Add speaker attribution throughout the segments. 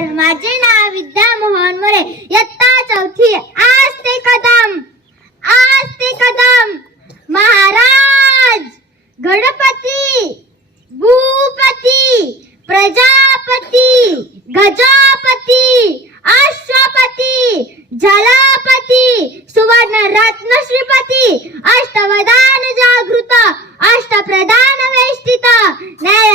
Speaker 1: नमस्कार माझे नाव विद्या मोहन मोरे. इयत्ता चौथी. आज ते कदम. आज ते कदम. महाराज. गणपती. भूपती. प्रजापती. गजापती. अश्वपती. जलपती. सुवर्ण रत्न श्रीपती. अष्टवदान जागृत. अष्टप्रधान वेष्टित. न्याय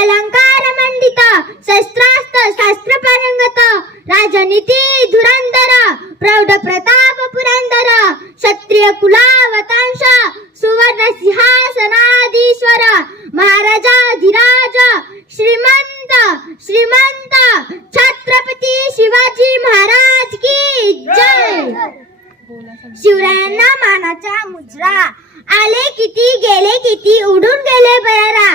Speaker 1: राजनीती धुरंधर प्रौढ प्रताप पुरंदर क्षत्रिय कुलावतांश सुवर्ण सिंहासनाधीश्वर महाराजा धीराज श्रीमंत श्रीमंत छत्रपती शिवाजी महाराज की जय. शिवरायांना मानाचा मुजरा. आले किती गेले किती उडून गेले बरा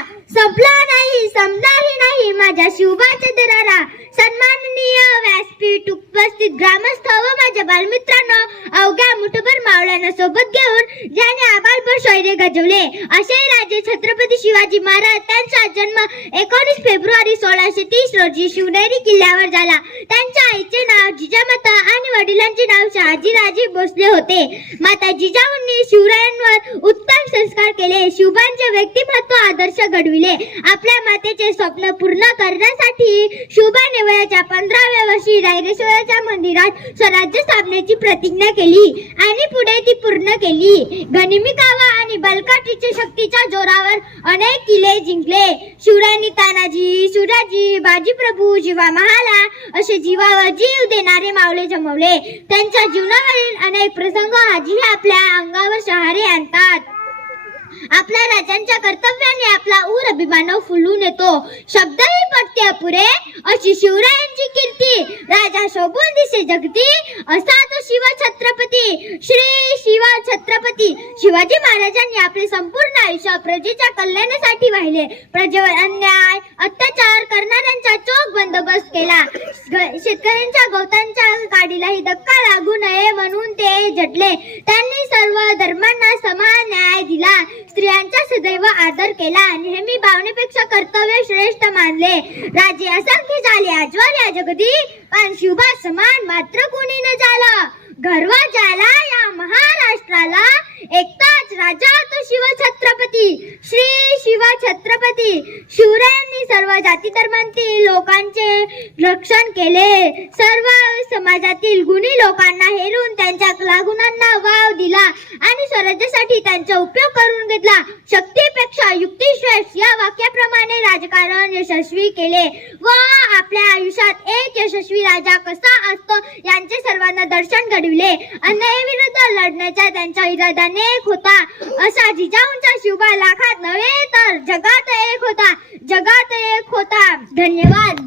Speaker 1: उपस्थित ग्रामस्थ व माझ्या बालमित्रांनो अवघ्या मुठभर मावळ्यांना सोबत घेऊन ज्याने आबालपर शौर्य गजवले. असे राजे छत्रपती शिवाजी महाराज त्यांचा जन्म एकोणीस फेब्रुवारी सोळाशे तीस रोजी शिवनेरी किल्ल्यावर झाला. त्यांच्या आईचे नाव जिजामाता आणि वडिलांचे नाव शहाजीराजे भोसले होते. माता जिजाऊंनी शिवरायांवर उत्तम संस्कार केले. शिवबांचे व्यक्तिमत्व आदर्श घडविले. आपल्या मातेचे स्वप्न पूर्ण करण्यासाठी शिवबाने वयाच्या पंधराव्या वर्षी रायरेश्वराच्या मंदिरात स्वराज्य स्थापनेची प्रतिज्ञा केली आणि पुढे ती पूर्ण केली. गनिमी कावा आणि बलकाटीच्या शक्तीच्या जोरावर अनेक किल्ले जिंकले. शिवरायांनी तानाजी शिवराजी बाजीप्रभू जीवा महाला असे जीवावर जीव देणारे मावले जमवले. त्यांच्या जीवनावरील अनेक प्रसंग आजही आपल्या अंगावर शहारे आणतात. आपल्या राजांच्या कर्तव्याने आपला ऊर अभिमानव फुलून येतो. शब्दही पडते अपुरे. अशी शिवरायांची कीर्ती राजा शोभून दिसे जगती. असा तो शिव छत्रपती श्री शिव छत्रपती. शिवाजी महाराजांनी आपले संपूर्ण आयुष्य प्रजेच्या कल्याणासाठी वाहिले. प्रजेवर अन्याय अत्याचार करणाऱ्यांचा चोख बंदोबस्त केला. शेतकऱ्यांच्या गवतांच्या काडीलाही धक्का लागू नये म्हणून ते झटले. त्यांनी सर्व धर्मांना समान न्याय दिला. स्त्रियांचा सदैव आदर केला नेहमी भावनेपेक्षा कर्तव्य श्रेष्ठ मानले. राजे असंख्य झाले. आजवर या जगती पण शुभा समान मात्र कोणी न झाला. गर्व झाला या महाराष्ट्राला एकटाच राजा तो शिव छत्रपती श्री शिव छत्रपती शिवरायांनी सर्व जाती धर्मांतील लोकांचे रक्षण केले. सर्व समाजातील गुणी लोकांना हेरून त्यांच्या कलागुणांना वाव दिला आणि स्वराज्यासाठी त्यांचा उपयोग करून घेतला. शक्तीपेक्षा युक्ती श्रेष्ठ या वाक्याप्रमाणे राजकारण यशस्वी केले. व आपल्या आयुष्यात एक यशस्वी राजा कसा असतो यांचे सर्वांना दर्शन घडविले. अन्यायाविरुद्ध लढण्याचा त्यांचा इरादा नेक होता. असा जिजाऊंचा शिवबा लाखात नव्हे तर जगात एक होता. जगात एक होता. धन्यवाद.